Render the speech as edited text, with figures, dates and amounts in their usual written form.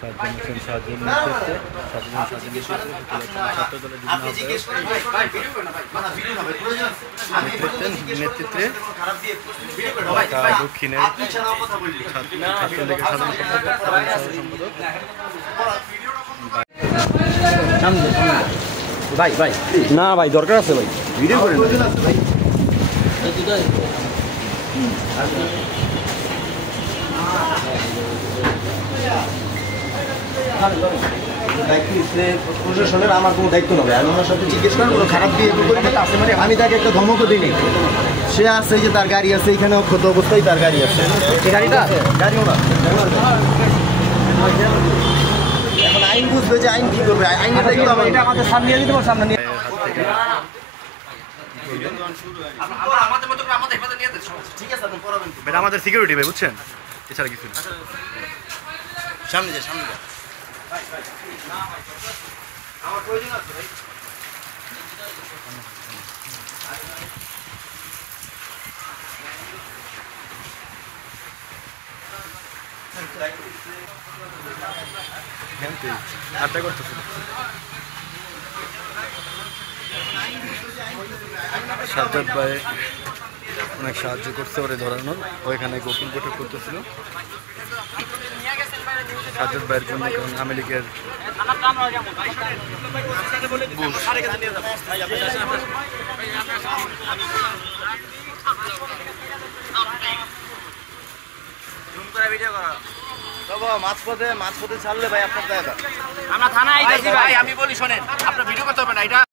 সাজ্জাদ হোসেন সাজ্জাদের নেতৃত্বে ছাত্র দলের নেতৃত্বে দক্ষিণের ছাত্রলীগের সাধারণ সম্পাদক ভাই ভাই না ভাই দরকার আছে ভাই ভিডিও করেন ভাই প্রশাসনের আমার কোনো দায়িত্ব নয়। আমি ওনার সাথে জিজ্ঞেস করেন কোনো খারাপ দিয়ে আছে মানে আমি তাকে একটা ধমকও দিই। সে আছে যে তার গাড়ি আছে, এখানে ক্ষত অবস্থায় তার গাড়ি আছে। গাড়িটা গাড়িও না, এখন আইন বুঝবে যে আইন কি করবে। আইনের দায়িত্ব আমাদের সামনে নিয়ে দিতে পারবো, সামনে নিয়ে আমাদের সিকিউরিটি ভাই, বুঝছেন, এছাড়া কিছু না। সামনে যা, সামনে যা। আমার প্রয়োজন আছে ভাই। সাজ্জাদ ভাই অনেক সাহায্য করছে ওরে ধরানোর, ওইখানে গোপন বৈঠক করতেছিল সাজ্জাদ ভাইয়ের জন্য, কারণ আওয়ামী লীগের মাঝপথে ছাড়লে ভাই আপনার জায়গা। আমরা থানায় আইতাছি ভাই, আমি বলি শোনেন, আপনার ভিডিও করতে হবে না এটা।